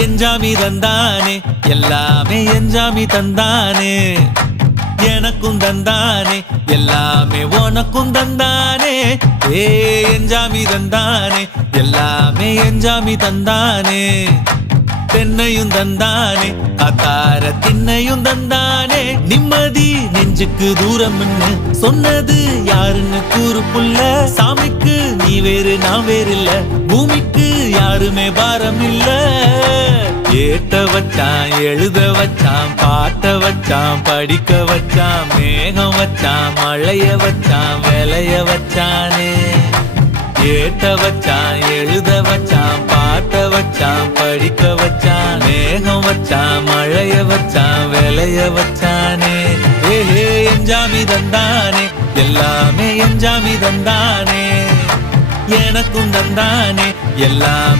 எஞ்சாமி தந்தானே எல்லாமே எஞ்சாமி தந்தானே எனக்கும் தந்தானே எல்லாமே உனக்கும் தந்தானே ஏ எஞ்சாமி தந்தானே எல்லாமே எஞ்சாமி தந்தானே தென்னையும் தந்தானே காத்தார திண்ணையும் தந்தானே நிம்மதி நெஞ்சுக்கு தூரம்னு சொன்னது யாருன்னு கூறு புள்ள சாமிக்கு நீ வேறு நான் வேறு இல்ல பூமிக்கு யாருமே பாரம் இல்ல ஏத்த வச்சான் எழுத வச்சான் பாட்ட வச்சான் படிக்க வச்சான் மேகம் வச்சான் மழைய வச்சான் விளைய வச்சானே ஏத்த வச்சான் எழுத வச்சான் பாட்ட வச்சான் படிக்க வச்சான் மேகம் வச்சான் மழைய வச்சான் விளைய வச்சானே ஏஹே எஞ்சாமி தந்தானே எல்லாமே எஞ்சாமி தந்தானே எனக்கும் தந்தானே எல்லாம்